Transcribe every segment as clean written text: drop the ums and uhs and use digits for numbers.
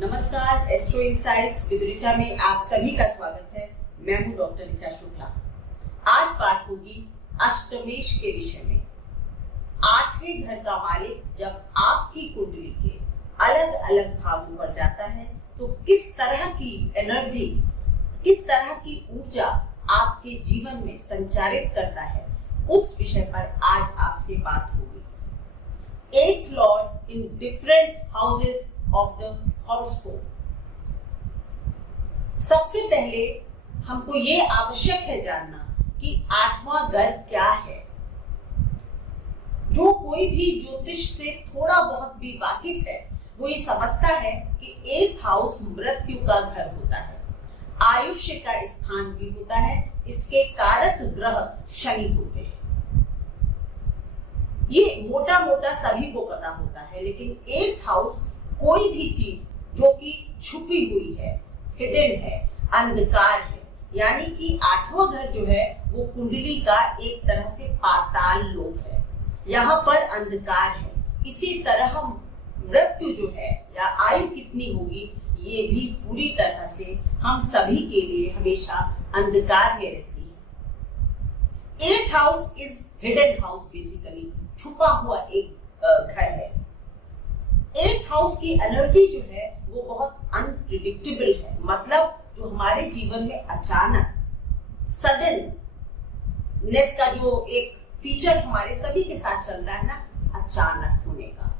नमस्कार, astro insights with Richa में आप सभी का स्वागत है। मैं हूं डॉक्टर ऋचा शुक्ला। आज बात होगी अष्टमेश के विषय में। आठवें घर का मालिक जब आपकी कुंडली के अलग अलग भावों पर जाता है तो किस तरह की एनर्जी, किस तरह की ऊर्जा आपके जीवन में संचारित करता है, उस विषय पर आज आपसे बात होगी। 8th Lord in different houses of the horoscope. सबसे पहले हमको ये आवश्यक है जानना कि 8वां घर क्या है। जो कोई भी ज्योतिष से थोड़ा बहुत भी वाकिफ है वो ये समझता है कि 8th हाउस मृत्यु का घर होता है, आयुष्य का स्थान भी होता है। इसके कारक ग्रह शनि होते हैं। ये मोटा मोटा सभी को पता होता है, लेकिन 8th हाउस कोई भी चीज जो कि छुपी हुई है, हिडन है, अंधकार है, यानी कि 8वां घर जो है वो कुंडली का एक तरह से पाताल लोक है। यहाँ पर अंधकार है। इसी तरह मृत्यु जो है या आयु कितनी होगी ये भी पूरी तरह से हम सभी के लिए हमेशा अंधकार में रहती है। 8th house is hidden house, basically छुपा हुआ एक घर है। 8th हाउस की एनर्जी जो है वो बहुत अनप्रिडिक्टेबल है, मतलब जो हमारे जीवन में अचानक सडननेस का जो एक फीचर हमारे सभी के साथ चलता है ना, अचानक होने का,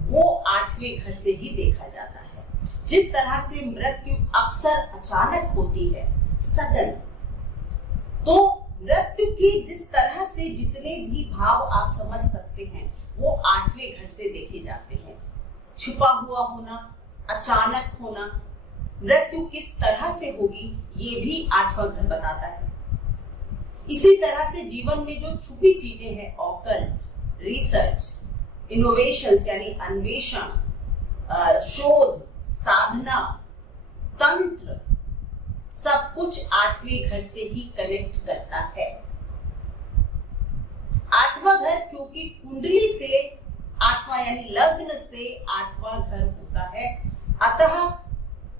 वो 8वें घर से ही देखा जाता है। जिस तरह से मृत्यु अक्सर अचानक होती है, सडन, तो मृत्यु की जिस तरह से जितने भी भाव आप समझ सकते हैं वो 8वें घर से देखे जाते हैं। छुपा हुआ होना, अचानक होना, मृत्यु किस तरह से होगी ये भी 8वां घर बताता है। इसी तरह से जीवन में जो छुपी चीजें हैं, ऑकल्ट, रिसर्च, इनोवेशंस यानी अन्वेषण, शोध, साधना, तंत्र, सब कुछ 8वें घर से ही कनेक्ट करता है। 8वां घर क्योंकि कुंडली से 8वां यानी लग्न से 8वां घर होता है, अतः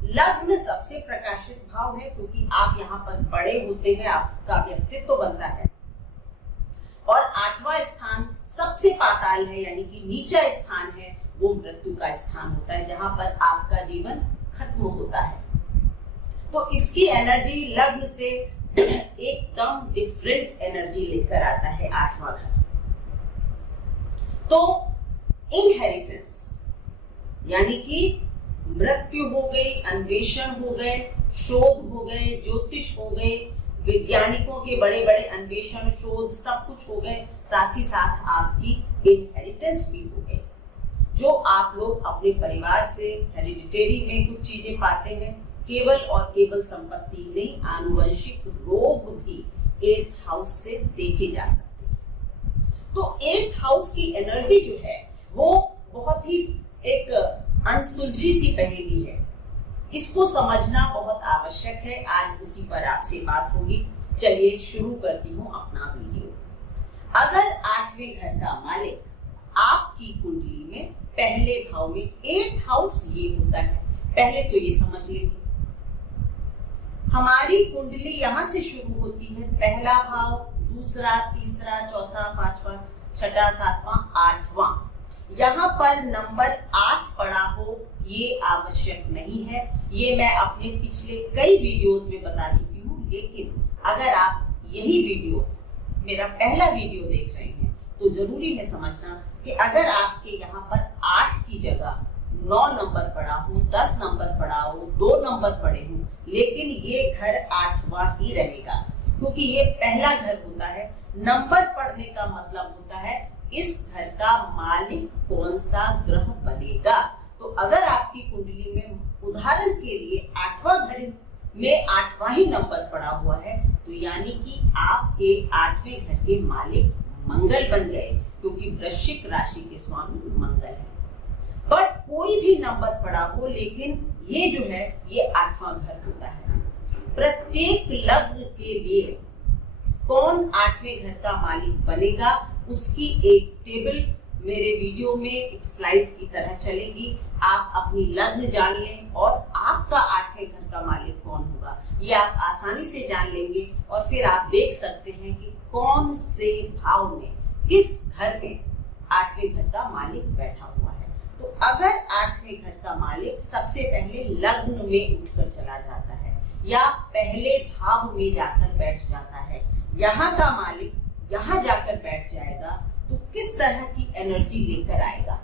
लग्न सबसे प्रकाशित भाव है क्योंकि आप यहाँ पर बड़े होते हैं, आपका व्यक्तित्व बनता है। और 8वां स्थान सबसे पाताल है, यानी कि नीचा स्थान है, वो मृत्यु का स्थान होता है जहां पर आपका जीवन खत्म होता है। तो इसकी एनर्जी लग्न से एकदम डिफरेंट एनर्जी लेकर आता है 8वां घर। तो इनहेरिटेंस यानी कि मृत्यु हो गई, अन्वेषण हो गए, शोध हो गए, ज्योतिष हो गए, वैज्ञानिकों के बड़े बड़े अन्वेषण, शोध सब कुछ हो गए, साथ ही साथ आपकी इनहेरिटेंस भी हो गई। जो आप लोग अपने परिवार से हेरिडिटरी में कुछ चीजें पाते हैं, केवल और केवल संपत्ति नहीं, आनुवंशिक रोग भी 8th हाउस से देखे जा सकते हैं। तो 8th हाउस की एनर्जी जो है वो बहुत ही एक अनसुलझी सी पहेली है। इसको समझना बहुत आवश्यक है। आज उसी पर आपसे बात होगी। चलिए शुरू करती हूँ अपना वीडियो। अगर 8वें घर का मालिक आपकी कुंडली में पहले भाव में, 8th हाउस ये होता है, पहले तो ये समझ लीजिए हमारी कुंडली यहाँ से शुरू होती है। पहला भाव, दूसरा, तीसरा, चौथा, पांचवा, छठा, सातवां, 8वां। यहाँ पर नंबर 8 पड़ा हो ये आवश्यक नहीं है। ये मैं अपने पिछले कई वीडियोस में बता चुकी हूँ, लेकिन अगर आप यही वीडियो, मेरा पहला वीडियो देख रहे हैं तो जरूरी है समझना कि अगर आपके यहाँ पर 8 की जगह 9 नंबर पड़ा हो, 10 नंबर पड़ा हो, 2 नंबर पड़े हो, लेकिन ये घर 8वां ही रहेगा क्योंकि ये पहला घर होता है। नंबर पढ़ने का मतलब होता है इस घर का मालिक कौन सा ग्रह बनेगा। तो अगर आपकी कुंडली में उदाहरण के लिए 8वां घर में 8वां ही नंबर पड़ा हुआ है तो यानी कि आपके 8वें घर के मालिक मंगल बन गए, क्योंकि वृश्चिक राशि के स्वामी मंगल है। बट कोई भी नंबर पड़ा हो, लेकिन ये जो है ये 8वां घर होता है। प्रत्येक लग्न के लिए कौन 8वें घर का मालिक बनेगा उसकी एक टेबल मेरे वीडियो में एक स्लाइड की तरह चलेगी। आप अपनी लग्न जान लें और आपका 8वें घर का मालिक कौन होगा ये आप आसानी से जान लेंगे, और फिर आप देख सकते हैं कि कौन से भाव में, किस घर में 8वें घर का मालिक बैठा हुआ है। तो अगर 8वें घर का मालिक सबसे पहले लग्न में उठकर चला जाता है या पहले भाव में जाकर बैठ जाता है, यहाँ का मालिक यहाँ जाकर बैठ जाएगा, तो किस तरह की एनर्जी लेकर आएगा।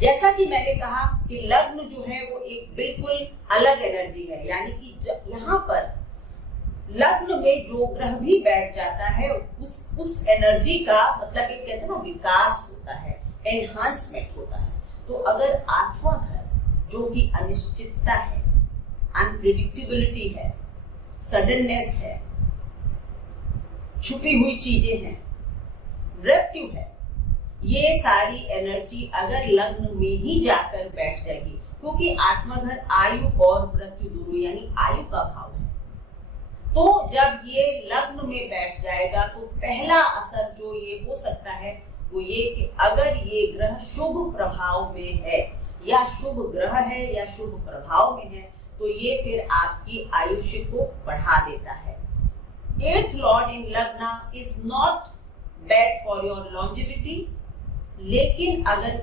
जैसा कि मैंने कहा कि लग्न जो है वो एक बिल्कुल अलग एनर्जी है, यानी कि यहाँ पर लग्न में जो ग्रह भी बैठ जाता है उस एनर्जी का मतलब एक कहते हैं ना विकास होता है, एनहांसमेंट होता है। तो अगर 8वां घर जो कि अनिश्चितता है, अनप्रेडिक्टेबिलिटी है, सडननेस है, छुपी हुई चीजें हैं, मृत्यु है, ये सारी एनर्जी अगर लग्न में ही जाकर बैठ जाएगी, क्योंकि 8वां घर आयु और मृत्यु दोनों यानी आयु का भाव है, तो जब ये लग्न में बैठ जाएगा तो पहला असर जो ये हो सकता है वो ये कि अगर ये ग्रह शुभ प्रभाव में है या शुभ ग्रह है या शुभ प्रभाव में है, तो ये फिर आपकी आयुष्य को बढ़ा देता है। 8th लॉर्ड इन लग्न is not bad for your longevity, लेकिन अगर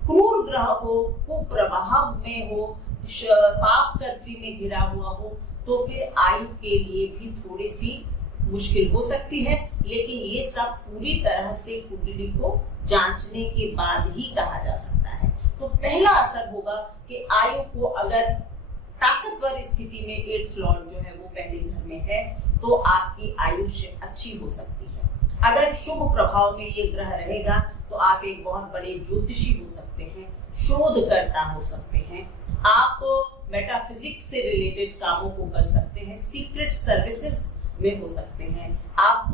क्रूर ग्रह हो, कुप्रभाव में हो, पाप कर्त्री में घिरा हुआ हो, तो फिर आयु के लिए भी थोड़ी सी मुश्किल हो सकती है। लेकिन ये सब पूरी तरह से कुंडली को जांचने के बाद ही कहा जा सकता है। तो पहला असर होगा कि आयु को अगर ताकतवर स्थिति में 8th लॉर्ड जो है वो पहले घर में है, तो आपकी आयुष्य अच्छी हो सकती है। अगर शुभ प्रभाव में ये ग्रह रहेगा तो आप एक बहुत बड़े ज्योतिषी हो सकते हैं, शोधकर्ता हो सकते हैं, आप मेटाफिजिक्स से रिलेटेड कामों को कर सकते हैं, सीक्रेट सर्विसेज में हो सकते हैं, आप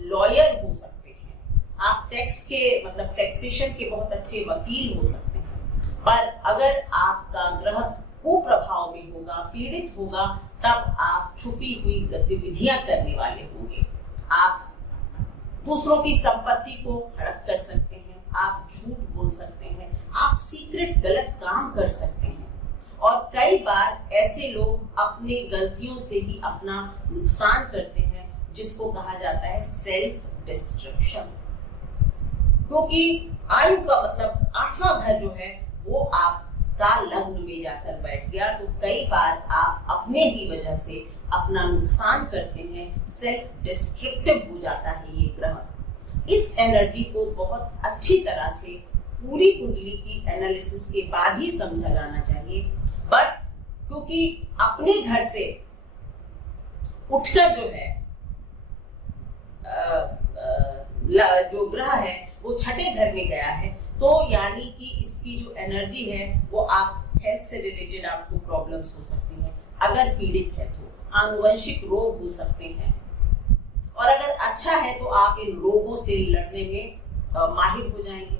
लॉयर हो सकते हैं, आप टैक्स के मतलब टैक्सेशन के बहुत अच्छे वकील हो सकते हैं। पर अगर आपका ग्रह कुप्रभाव में होगा, पीड़ित होगा, तब आप छुपी हुई गतिविधियां करने वाले होंगे। आप दूसरों की संपत्ति को हड़प कर सकते हैं, आप झूठ बोल सकते हैं, आप सीक्रेट गलत काम कर सकते हैं, और कई बार ऐसे लोग अपनी गलतियों से ही अपना नुकसान करते हैं, जिसको कहा जाता है सेल्फ डिस्ट्रक्शन। क्योंकि आयु का मतलब 8वां घर जो है वो आपका लग्न में जाकर बैठ गया, तो कई बार आप अपने ही वजह से अपना नुकसान करते हैं, सेल्फ डिस्ट्रक्टिव हो जाता है ये ग्रह। इस एनर्जी को बहुत अच्छी तरह से पूरी कुंडली की एनालिसिस के बाद ही समझा जाना चाहिए। बट क्योंकि अपने घर से उठकर जो है जो ग्रह है वो 6ठे घर में गया है, तो यानी कि इसकी जो एनर्जी है वो आप हेल्थ से रिलेटेड आपको प्रॉब्लम्स हो सकती हैं। अगर पीड़ित है तो आनुवंशिक रोग हो सकते हैं, और अगर अच्छा है तो आप इन रोगों से लड़ने में माहिर हो जाएंगे।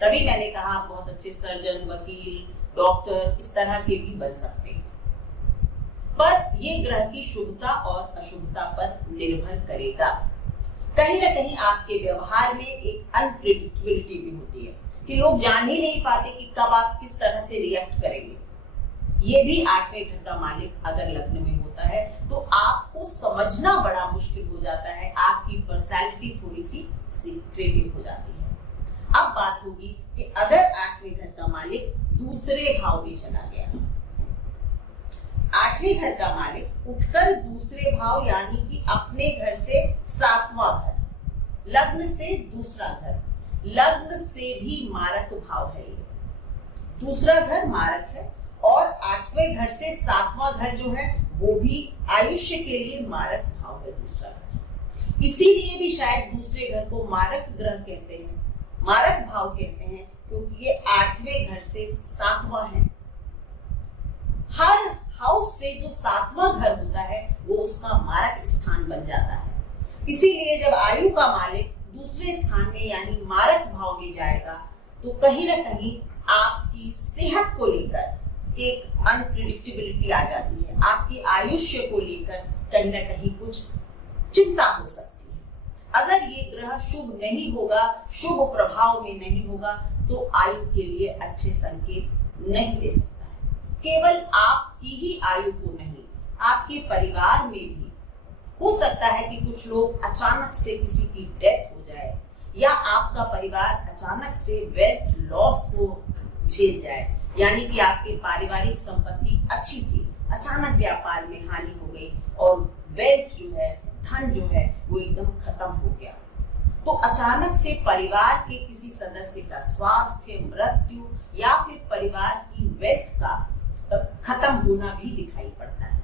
तभी मैंने कहा आप बहुत अच्छे सर्जन, वकील, डॉक्टर इस तरह के भी बन सकते हैं। पर ये ग्रह की शुभता और अशुभता पर निर्भर करेगा। कहीं ना कहीं आपके व्यवहार में एक अनप्रेडिक्टेबिलिटी भी होती है कि लोग जान ही नहीं पाते कि कब आप किस तरह से रिएक्ट करेंगे। ये भी 8वें घर का मालिक अगर लग्न में होता है तो आपको समझना बड़ा मुश्किल हो जाता है, आपकी पर्सनैलिटी थोड़ी सी सीक्रेटिव हो जाती है। अब बात होगी कि अगर 8वें घर का मालिक दूसरे भाव में चला गया, 8वें घर का मालिक उठकर दूसरे भाव यानी कि अपने घर से 7वां घर, लग्न से दूसरा घर, लग्न से भी मारक भाव है, ये दूसरा घर मारक है, और 8वें घर से 7वां घर जो है वो भी आयुष्य के लिए मारक भाव है, दूसरा घर। इसीलिए भी शायद दूसरे घर को मारक ग्रह कहते हैं, मारक भाव कहते हैं, क्योंकि ये 8वें घर से 7वां है। हर हाउस से जो 7वां घर होता है वो उसका मारक स्थान बन जाता है। इसीलिए जब आयु का मालिक दूसरे स्थान में यानी मारक भाव में जाएगा तो कहीं ना कहीं आपकी सेहत को लेकर एक अनप्रेडिक्टेबिलिटी आ जाती है, आपकी आयुष्य को लेकर कहीं ना कहीं कुछ चिंता हो सकती है। अगर ये ग्रह शुभ नहीं होगा, शुभ प्रभाव में नहीं होगा, तो आयु के लिए अच्छे संकेत नहीं दे सकता है। केवल आपकी ही आयु को नहीं, आपके परिवार में भी हो सकता है कि कुछ लोग अचानक से किसी की डेथ हो जाए, या आपका परिवार अचानक से वेल्थ लॉस को झेल जाए, यानी कि आपके पारिवारिक संपत्ति अच्छी थी, अचानक व्यापार में हानि हो गई और वेल्थ जो है, धन जो है, वो एकदम खत्म हो गया। तो अचानक से परिवार के किसी सदस्य का स्वास्थ्य, मृत्यु या फिर परिवार की वेल्थ का खत्म होना भी दिखाई पड़ता है।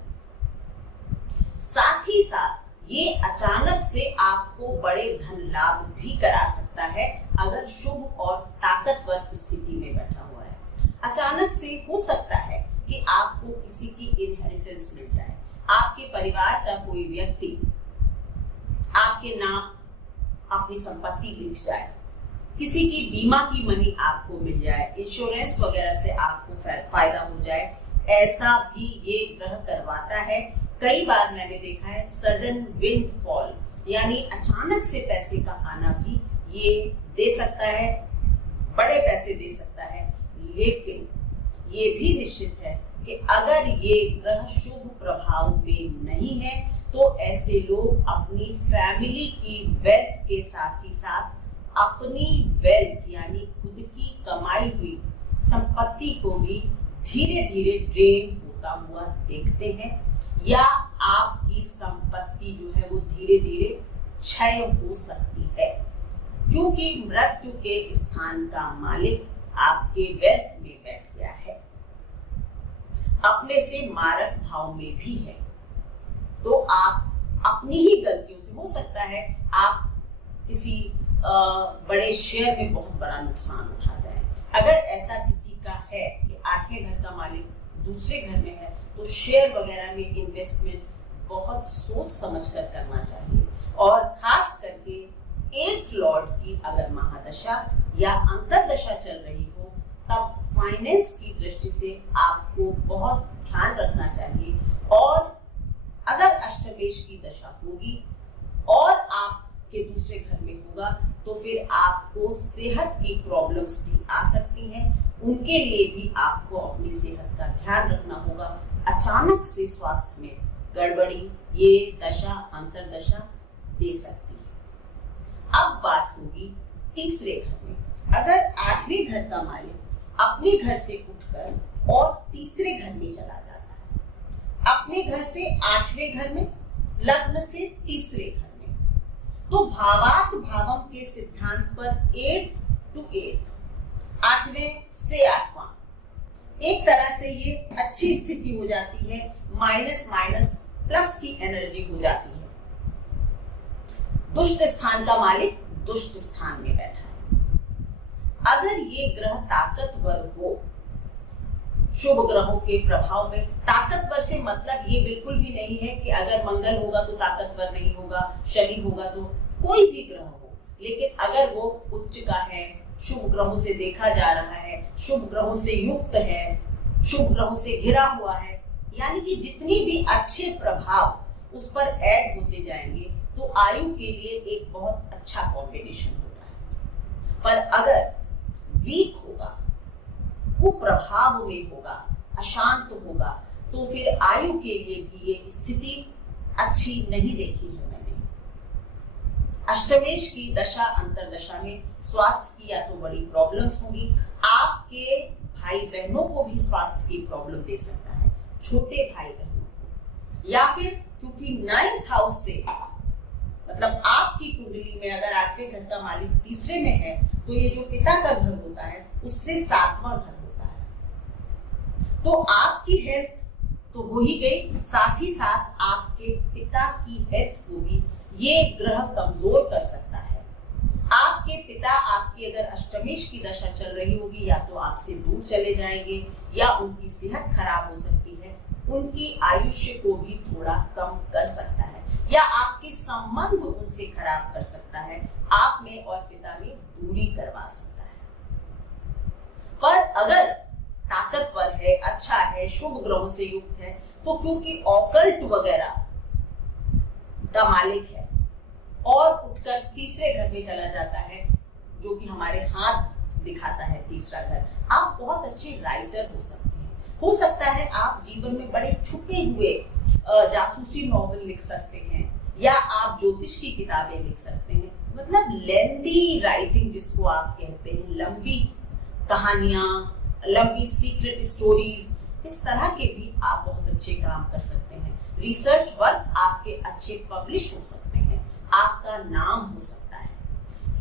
साथ ही साथ ये अचानक से आपको बड़े धन लाभ भी करा सकता है, अगर शुभ और ताकतवर स्थिति में बैठा हुआ है। अचानक से हो सकता है कि आपको किसी की इनहेरिटेंस मिल जाए, आपके परिवार का कोई व्यक्ति आपके नाम अपनी संपत्ति लिख जाए, किसी की बीमा की मनी आपको मिल जाए, इंश्योरेंस वगैरह से आपको फायदा हो जाए, ऐसा भी ये ग्रह करवाता है। कई बार मैंने देखा है सडन विंडफॉल, यानी अचानक से पैसे का आना भी ये दे सकता है, बड़े पैसे दे सकता है। लेकिन ये भी निश्चित है कि अगर ये ग्रह शुभ प्रभाव में नहीं है, तो ऐसे लोग अपनी फैमिली की वेल्थ के साथ ही साथ अपनी वेल्थ यानी खुद की कमाई हुई संपत्ति को भी धीरे धीरे ड्रेन होता हुआ देखते हैं, या आपकी संपत्ति जो है वो धीरे धीरे क्षय हो सकती है, क्योंकि मृत्यु के स्थान का मालिक आपके वेल्थ में बैठ गया है, अपने से मारक भाव में भी है। तो आप अपनी ही गलतियों से, हो सकता है आप किसी बड़े शेयर में बहुत बड़ा नुकसान उठा जाए। अगर ऐसा किसी का है कि 8वें घर का मालिक दूसरे घर में है, तो शेयर वगैरह में इन्वेस्टमेंट बहुत सोच समझकर करना चाहिए, और खास करके 8th लॉर्ड की अगर महादशा या अंतरदशा चल रही हो, तब फाइनेंस की दृष्टि से आपको बहुत ध्यान रखना चाहिए। और अगर अष्टमेश की दशा होगी और आपके दूसरे घर में होगा, तो फिर आपको सेहत की प्रॉब्लम्स भी आ सकती हैं, उनके लिए भी आपको अपनी सेहत का ध्यान रखना होगा। अचानक से स्वास्थ्य में गड़बड़ी ये दशा अंतरदशा दे सकती है। अब बात होगी तीसरे घर में। अगर 8वें घर का मालिक अपने घर से उठकर और तीसरे घर में चला जाता है, अपने घर से 8वें घर में, लग्न से तीसरे घर में, तो भावात भावम के सिद्धांत पर 8th to 8th, 8वें से 8वां, एक तरह से ये अच्छी स्थिति हो जाती है, माइनस माइनस प्लस की एनर्जी हो जाती है। दुष्ट स्थान का मालिक दुष्ट स्थान में बैठा है। अगर ये ग्रह ताकतवर हो, शुभ ग्रहों के प्रभाव में, ताकतवर से मतलब ये बिल्कुल भी नहीं है कि अगर मंगल होगा तो ताकतवर नहीं होगा, शनि होगा तो, कोई भी ग्रह हो, लेकिन अगर वो उच्च का है, शुभ ग्रहों से देखा जा रहा है, शुभ ग्रहों से युक्त है, शुभ ग्रहों से घिरा हुआ है, यानी कि जितनी भी अच्छे प्रभाव उस पर ऐड होते जाएंगे, तो आयु के लिए एक बहुत अच्छा कॉम्बिनेशन होता है। पर अगर वीक होगा, कुप्रभाव में होगा, अशांत होगा, तो फिर आयु के लिए भी ये स्थिति अच्छी नहीं देखी है मैंने। अष्टमेश की दशा अंतरदशा में स्वास्थ्य की या तो बड़ी प्रॉब्लम्स होगी, आपके भाई बहनों को भी स्वास्थ्य की प्रॉब्लम दे सकता है, छोटे भाई बहनों को, या फिर क्योंकि 9th हाउस से, मतलब आपकी कुंडली में अगर 8वें घर का मालिक तीसरे में है, तो ये जो पिता का घर होता है उससे 7वां घर होता है, तो आपकी हेल्थ तो हो ही गई, साथ ही साथ आपके पिता की हेल्थ को भी ये ग्रह कमजोर कर सकता है। आपके पिता आपकी अगर अष्टमेश की दशा चल रही होगी, या तो आपसे दूर चले जाएंगे, या उनकी सेहत खराब हो सकती है, उनकी आयुष्य को भी थोड़ा कम कर सकता है, या आपके संबंध उनसे खराब कर सकता है, आप में और पिता में दूरी करवा सकता है। पर अगर ताकतवर है, अच्छा है, शुभ ग्रहों से युक्त है, तो क्योंकि ऑकल्ट वगैरह का मालिक है और उठकर तीसरे घर में चला जाता है, जो कि हमारे हाथ दिखाता है तीसरा घर। आप बहुत अच्छे राइटर हो सकते हैं। हो सकता है आप जीवन में बड़े छुपे हुए जासूसी नॉवल लिख सकते हैं, या आप ज्योतिष की किताबें लिख सकते हैं। मतलब लेंदी राइटिंग जिसको आप कहते हैं, लंबी कहानियां, लंबी सीक्रेट स्टोरीज, इस तरह के भी आप बहुत अच्छे काम कर सकते हैं। रिसर्च वर्क आपके अच्छे पब्लिश हो सकते हैं, आपका नाम हो सकता है।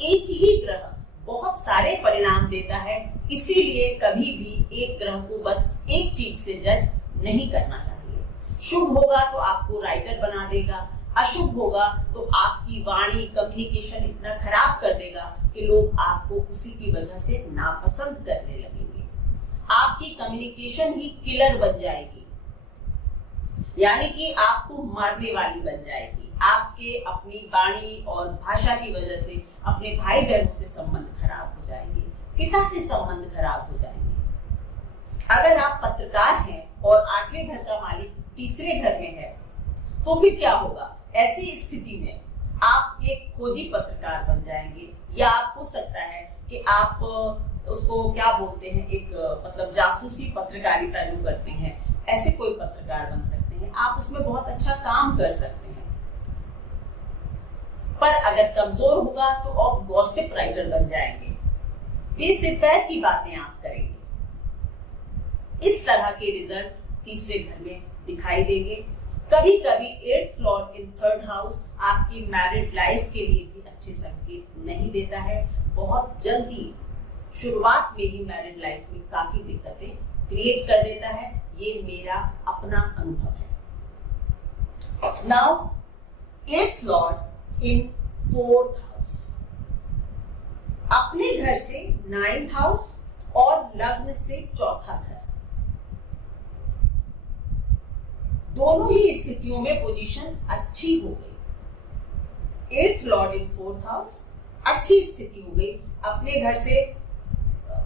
एक ही ग्रह बहुत सारे परिणाम देता है, इसीलिए कभी भी एक ग्रह को बस एक चीज से जज नहीं करना चाहिए। शुभ होगा तो आपको राइटर बना देगा, अशुभ होगा तो आपकी वाणी, कम्युनिकेशन इतना खराब कर देगा कि लोग आपको उसी की वजह से नापसंद करने लगेंगे। आपकी कम्युनिकेशन ही किलर बन जाएगी, यानी कि आपको मारने वाली बन जाएगी। आपके अपनी वाणी और भाषा की वजह से अपने भाई बहनों से संबंध खराब हो जाएंगे, पिता से संबंध खराब हो जाएंगे। अगर आप पत्रकार हैं और 8वें घर का मालिक तीसरे घर में है, तो फिर क्या होगा? ऐसी स्थिति में आप एक खोजी पत्रकार बन जाएंगे, या हो सकता है कि आप उसको क्या बोलते हैं, एक मतलब जासूसी पत्रकारिता जो करते हैं, ऐसे कोई पत्रकार बन सकते हैं। आप उसमें बहुत अच्छा काम कर सकते हैं। पर अगर कमजोर होगा तो आप गॉसिप राइटर बन जाएंगे, बेसिर पैर की बातें आप करेंगे। इस तरह के रिजल्ट तीसरे घर में दिखाई देंगे। कभी कभी 8th लॉर्ड इन 3rd हाउस आपकी मैरिड लाइफ के लिए भी अच्छे संकेत नहीं देता है। बहुत जल्दी शुरुआत में ही मैरिड लाइफ में काफी दिक्कतें क्रिएट कर देता है। ये मेरा अपना अनुभव है। नाउ 8th लॉर्ड इन 4th हाउस, अपने घर से 9th हाउस और लग्न से चौथा घर, दोनों ही स्थितियों में पोजीशन अच्छी हो गई। 8th लॉर्ड इन 4th हाउस अच्छी स्थिति हो गई, अपने घर से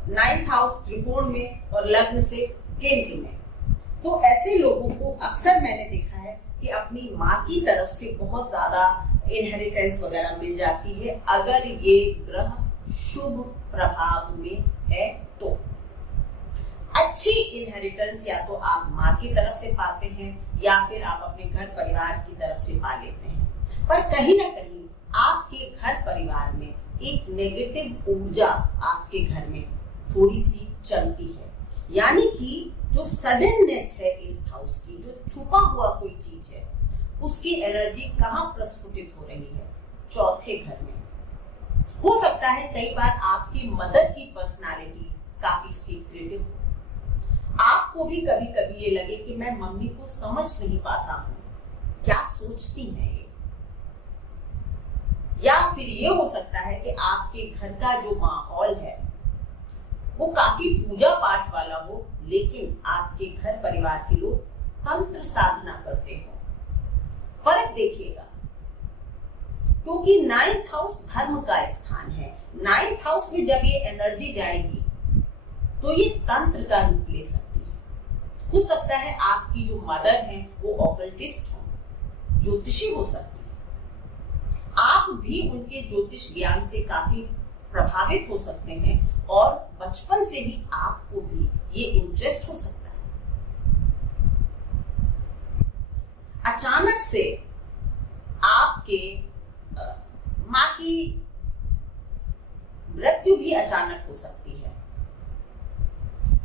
9th हाउस त्रिकोण में और लग्न से केंद्र में। तो ऐसे लोगों को अक्सर मैंने देखा है कि अपनी माँ की तरफ से बहुत ज्यादा इनहेरिटेंस वगैरह मिल जाती है, अगर ये ग्रह शुभ प्रभाव में है तो। अच्छी इनहेरिटेंस या तो आप माँ की तरफ से पाते हैं, या फिर आप अपने घर परिवार की तरफ से पा लेते हैं। पर कहीं ना कहीं आपके घर परिवार में एक नेगेटिव ऊर्जा आपके घर में थोड़ी सी चलती है, यानी कि जो सडननेस है 8th हाउस की, जो छुपा हुआ कोई चीज है, उसकी एनर्जी कहाँ प्रस्फुटित हो रही है? चौथे घर में। हो सकता है कई बार आपकी मदर की पर्सनालिटी काफी सीक्रेटिव हो, आपको भी कभी कभी ये लगे कि मैं मम्मी को समझ नहीं पाता हूँ, क्या सोचती है ये। या फिर ये हो सकता है कि आपके घर का जो माहौल है वो काफी पूजा पाठ वाला हो, लेकिन आपके घर परिवार के लोग तंत्र साधना करते हो। फर्क देखिएगा, क्योंकि 9th हाउस धर्म का स्थान है। 9th हाउस में जब ये एनर्जी जाएगी तो ये तंत्र का रूप ले सकती है। हो सकता है आपकी जो मदर है वो ऑकल्टिस्ट हो, ज्योतिषी हो सकती है। आप भी उनके ज्योतिष ज्ञान से काफी प्रभावित हो सकते हैं, और बचपन से ही आपको भी ये इंटरेस्ट हो सकता है। अचानक से आपके माँ की मृत्यु भी अचानक हो सकती है।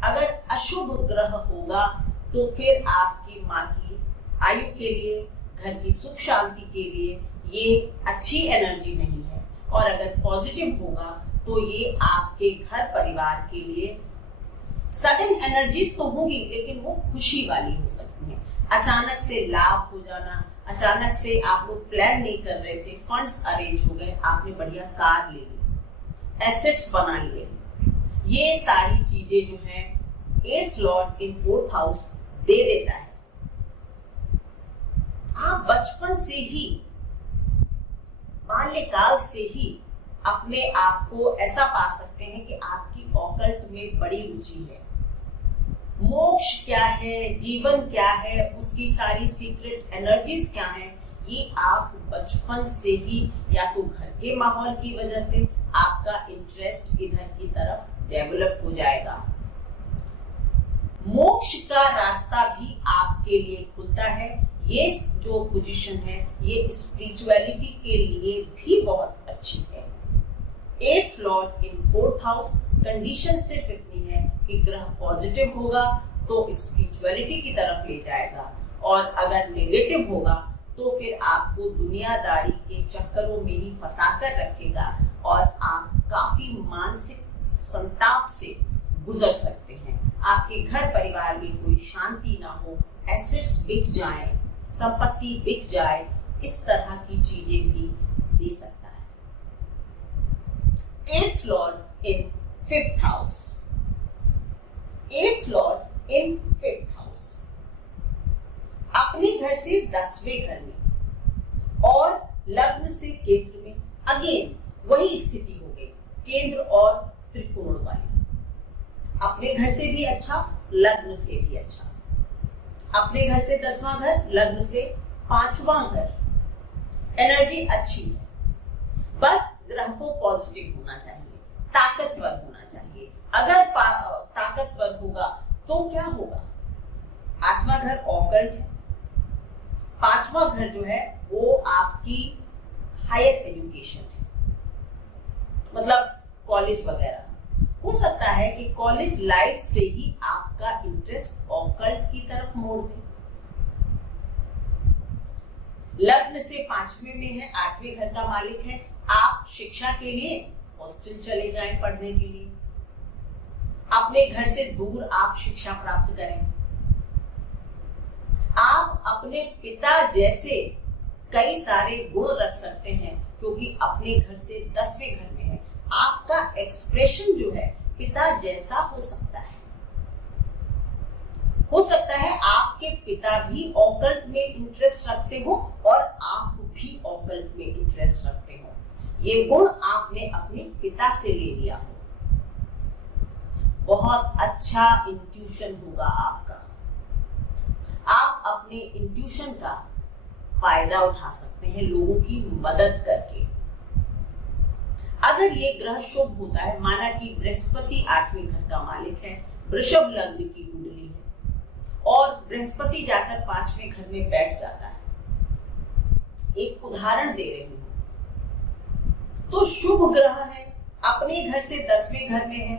अगर अशुभ ग्रह होगा तो फिर आपकी माँ की आयु के लिए, घर की सुख शांति के लिए ये अच्छी एनर्जी नहीं है। और अगर पॉजिटिव होगा तो ये आपके घर परिवार के लिए सडन एनर्जीज तो होंगी, लेकिन वो खुशी वाली हो सकती है। अचानक से लाभ हो जाना, अचानक से आप लोग प्लान नहीं कर रहे थे, फंड्स अरेंज हो गए, आपने बढ़िया कार ले ली, एसेट्स बना लिए। ये सारी चीजें जो हैं 8th लॉर्ड इन 4th हाउस दे देता है। आप बचपन से ही, बाल्यकाल से ही अपने आप को ऐसा पा सकते हैं कि आपकी ऑकल्ट में बड़ी रुचि है। मोक्ष क्या है, जीवन क्या है, उसकी सारी सीक्रेट एनर्जीज क्या है, ये आप बचपन से ही या तो घर के माहौल की वजह से आपका इंटरेस्ट इधर की तरफ डेवलप हो जाएगा। मोक्ष का रास्ता भी आपके लिए खुलता है। ये जो पोजीशन है ये स्पिरिचुअलिटी के लिए भी बहुत अच्छी है। 8th लॉर्ड इन 4th हाउस, कंडीशन सिर्फ इतनी है कि ग्रह पॉजिटिव होगा तो स्पिरिचुअलिटी की तरफ ले जाएगा, और अगर नेगेटिव होगा तो फिर आपको दुनियादारी के चक्करों में ही फंसा कर रखेगा और आप काफी मानसिक संताप से गुजर सकते हैं। आपके घर परिवार में कोई शांति ना हो, एसेट्स बिक जाएं, संपत्ति बिक जाए, इस तरह की चीजें भी दे सकता है। 8th लॉर्ड इन 5th हाउस, 8th लॉर्ड इन 5th हाउस अपने घर से 10वें घर में और लग्न से केंद्र में, अगेन वही स्थिति हो गई, केंद्र और त्रिकोण वाली। अपने घर से भी अच्छा, लग्न से भी अच्छा। अपने घर से 10वां घर, लग्न से 5वां घर, एनर्जी अच्छी है। बस ग्रह को पॉजिटिव होना चाहिए, ताकतवर होना चाहिए। अगर ताकतवर होगा तो क्या होगा? 8वां घर ऑकल्ट है, 5वां घर जो है वो आपकी हायर एजुकेशन है, मतलब कॉलेज वगैरह। हो सकता है कि कॉलेज लाइफ से ही आपका इंटरेस्ट ऑकल्ट की तरफ मोड़ दे। लग्न से 5वें में है, 8वें घर का मालिक है। आप शिक्षा के लिए हॉस्टल चले जाएं पढ़ने के लिए, अपने घर से दूर आप शिक्षा प्राप्त करें। आप अपने पिता जैसे कई सारे गुण रख सकते हैं क्योंकि अपने घर से 10वें घर में है। आपका एक्सप्रेशन जो है पिता जैसा हो सकता है। हो सकता है आपके पिता भी ऑकल्ट में इंटरेस्ट रखते हो और आप भी ऑकल्ट में इंटरेस्ट रखते हो। ये गुण आपने अपने पिता से ले लिया हो। बहुत अच्छा इंट्यूशन होगा आपका। आप अपने इंट्यूशन का फायदा उठा सकते हैं लोगों की मदद करके। अगर ये ग्रह शुभ होता है, माना कि बृहस्पति 8वें घर का मालिक है, वृषभ लग्न की कुंडली है और बृहस्पति जाकर 5वें घर में बैठ जाता है, एक उदाहरण दे रही हूं, तो शुभ ग्रह है, अपने घर से 10वें घर में है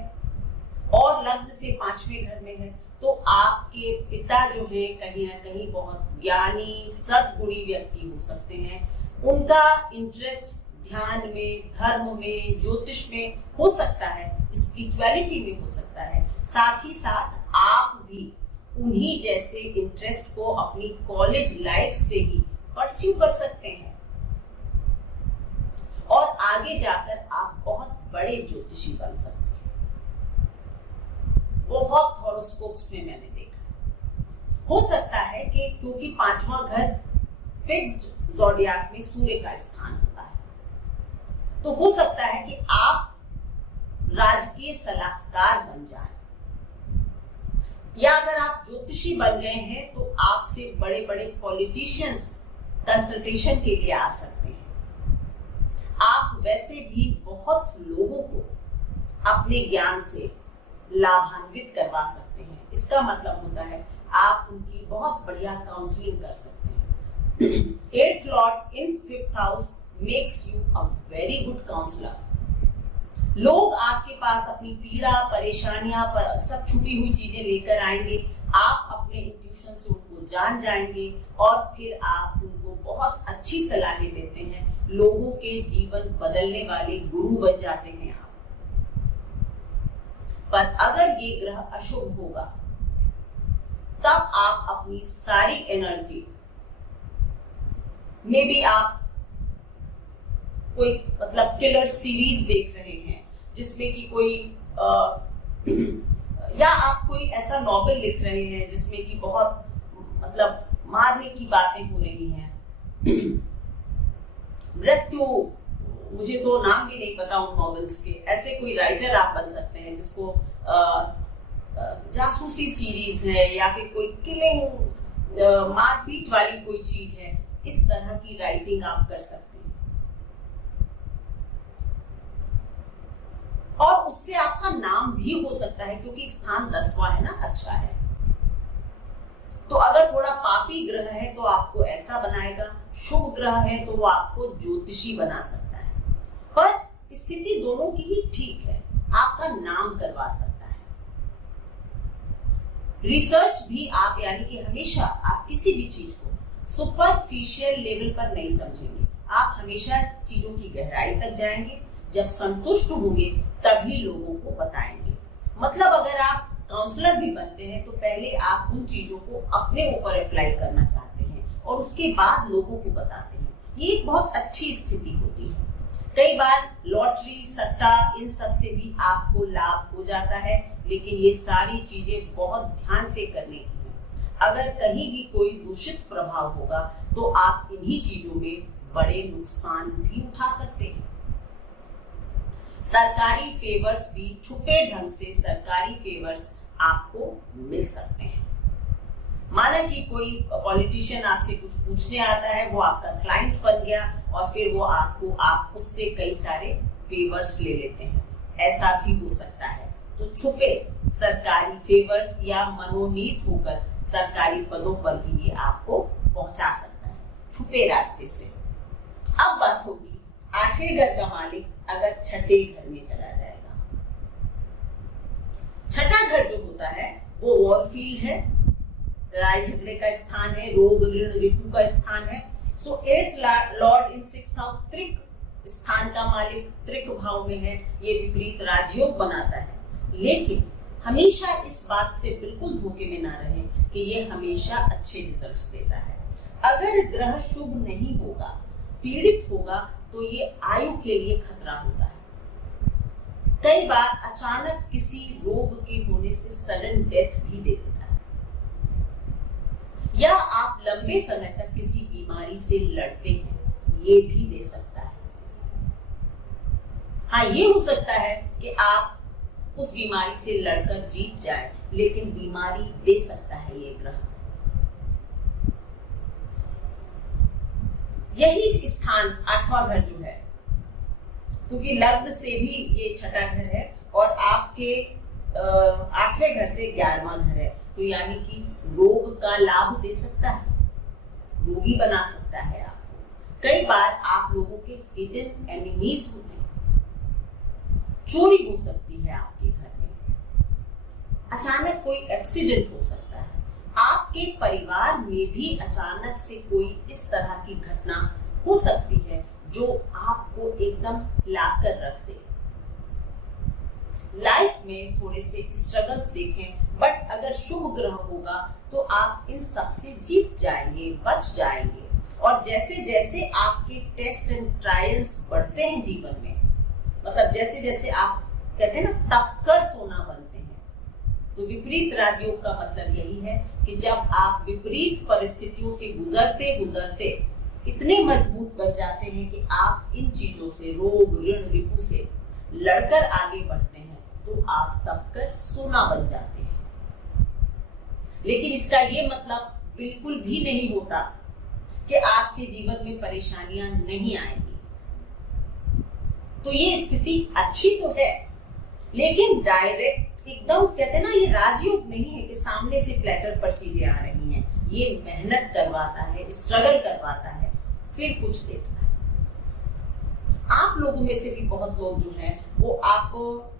और लग्न से 5वें घर में है, तो आपके पिता जो है कहीं ना कहीं बहुत ज्ञानी सद्गुणी व्यक्ति हो सकते हैं। उनका इंटरेस्ट ध्यान में, धर्म में, ज्योतिष में हो सकता है, स्पिरिचुअलिटी में हो सकता है। साथ ही साथ आप भी उन्हीं जैसे इंटरेस्ट को अपनी कॉलेज लाइफ से ही परस्यू कर सकते हैं और आगे जाकर आप बहुत बड़े ज्योतिषी बन सकते हैं। बहुत हॉरोस्कोप्स में मैंने देखा है। हो सकता है कि क्योंकि 5वां घर फिक्स्ड ज़ोडियाक में सूर्य का स्थान होता है, तो हो सकता है कि आप राजकीय सलाहकार बन जाएं, या अगर आप ज्योतिषी बन गए हैं तो आपसे बड़े बड़े पॉलिटिशियंस कंसल्टेशन के लिए आ सकते हैं। आप वैसे भी बहुत लोगों को अपने ज्ञान से लाभान्वित करवा सकते हैं। इसका मतलब होता है आप उनकी बहुत बढ़िया काउंसलिंग कर सकते हैं। 8th Lord in 5th house makes you a very good counselor. लोग आपके पास अपनी पीड़ा, परेशानियां पर सब छुपी हुई चीजें लेकर आएंगे। आप अपने इंट्यूशन से उनको जान जाएंगे और फिर आप उनको बहुत अच्छी सलाहें देते हैं। लोगों के जीवन बदलने वाले गुरु बन जाते हैं आप। पर अगर ये ग्रह अशुभ होगा तब आप अपनी सारी एनर्जी में भी आप कोई मतलब किलर सीरीज देख रहे हैं जिसमें कि कोई या आप कोई ऐसा नॉवेल लिख रहे हैं जिसमें कि बहुत मतलब मारने की बातें हो रही हैं, मृत्यु, मुझे तो नाम भी नहीं पता उन नॉवेल्स के, ऐसे कोई राइटर आप बन सकते हैं जिसको जासूसी सीरीज है या फिर कोई किलिंग मारपीट वाली कोई चीज है, इस तरह की राइटिंग आप कर सकते हैं और उससे आपका नाम भी हो सकता है, क्योंकि स्थान 10वां है ना, अच्छा है। तो अगर थोड़ा पापी ग्रह है तो आपको ऐसा बनाएगा, शुभ ग्रह है तो वो आपको ज्योतिषी बना सकता है, पर स्थिति दोनों की ही ठीक है, आपका नाम करवा सकता है। रिसर्च भी आप, यानी कि हमेशा आप किसी भी चीज को सुपरफिशियल लेवल पर नहीं समझेंगे, आप हमेशा चीजों की गहराई तक जाएंगे, जब संतुष्ट होंगे तभी लोगों को बताएंगे। मतलब अगर आप काउंसलर भी बनते हैं तो पहले आप उन चीजों को अपने ऊपर अप्लाई करना चाहते हैं और उसके बाद लोगों को बताते हैं, ये एक बहुत अच्छी स्थिति होती है। कई बार लॉटरी, सट्टा, इन सब से भी आपको लाभ हो जाता है, लेकिन ये सारी चीजें बहुत ध्यान से करने की है। अगर कहीं भी कोई दूषित प्रभाव होगा तो आप इन्हीं चीजों में बड़े नुकसान भी उठा सकते हैं। सरकारी फेवर्स भी, छुपे ढंग से सरकारी फेवर्स आपको मिल सकते हैं। माना कि कोई पॉलिटिशियन आपसे कुछ पूछने आता है, वो आपका क्लाइंट बन गया और फिर वो आप उससे कई सारे फेवर्स ले लेते हैं, ऐसा भी हो सकता है। तो छुपे सरकारी फेवर्स या मनोनीत होकर सरकारी पदों पर भी ये आपको पहुंचा सकता है, छुपे रास्ते से। अब बात होगी 8वें घर का मालिक अगर छठे घर में चला जाएगा। छठा घर जो होता है वो वॉरफील्ड है, लड़ाई झगड़े का स्थान है, रोग ऋण रिपु का स्थान है। सो 8th लॉर्ड इन 6th हाउस त्रिक स्थान का मालिक त्रिक भाव में है, ये विपरीत राजयोग बनाता है। लेकिन हमेशा इस बात से बिल्कुल धोखे में ना रहे कि ये हमेशा अच्छे रिजल्ट्स देता है। अगर ग्रह शुभ नहीं होगा, पीड़ित होगा, तो ये आयु के लिए खतरा होता है। कई बार अचानक किसी रोग के होने से सडन डेथ भी दे देता है, या आप लंबे समय तक किसी बीमारी से लड़ते हैं, ये भी दे सकता है। हाँ, ये हो सकता है कि आप उस बीमारी से लड़कर जीत जाए, लेकिन बीमारी दे सकता है ये ग्रह। यही स्थान 8वां घर जो है, क्योंकि लग्न से भी ये छठा घर है और आपके 8वें घर से 11वां घर है, तो यानी कि रोग का लाभ दे सकता है, रोगी बना सकता है आपको। कई बार आप लोगों के हिडन एनिमीज होते हैं, चोरी हो सकती है आपके घर में, अचानक कोई एक्सीडेंट हो सकता है, आपके परिवार में भी अचानक से कोई इस तरह की घटना हो सकती है जो आपको एकदम हिलाकर रख दे। लाइफ में थोड़े से स्ट्रगल्स देखें, बट अगर शुभ ग्रह होगा तो आप इन सब से जीत जाएंगे, बच जाएंगे। और जैसे जैसे आपके टेस्ट एंड ट्रायल्स बढ़ते हैं जीवन में, मतलब जैसे जैसे आप कहते हैं ना तपकर सोना बनते हैं, तो विपरीत राजयोग का मतलब यही है कि जब आप विपरीत परिस्थितियों से गुजरते गुजरते इतने मजबूत बन जाते हैं कि आप इन चीजों से, रोग ऋण रिपु से लड़कर आगे बढ़ते हैं, तो आप तपकर सोना बन जाते हैं। लेकिन इसका ये मतलब बिल्कुल भी नहीं होता कि आपके जीवन में परेशानियां नहीं आएंगी। तो ये स्थिति अच्छी तो है, लेकिन डायरेक्ट एकदम कहते हैं ना, ये राजयोग नहीं है कि सामने से प्लेटर पर चीजें आ रही हैं। ये मेहनत करवाता है, स्ट्रगल करवाता है, फिर कुछ देता है। आप लोगों में से भी बहुत लोग जो हैं वो आपको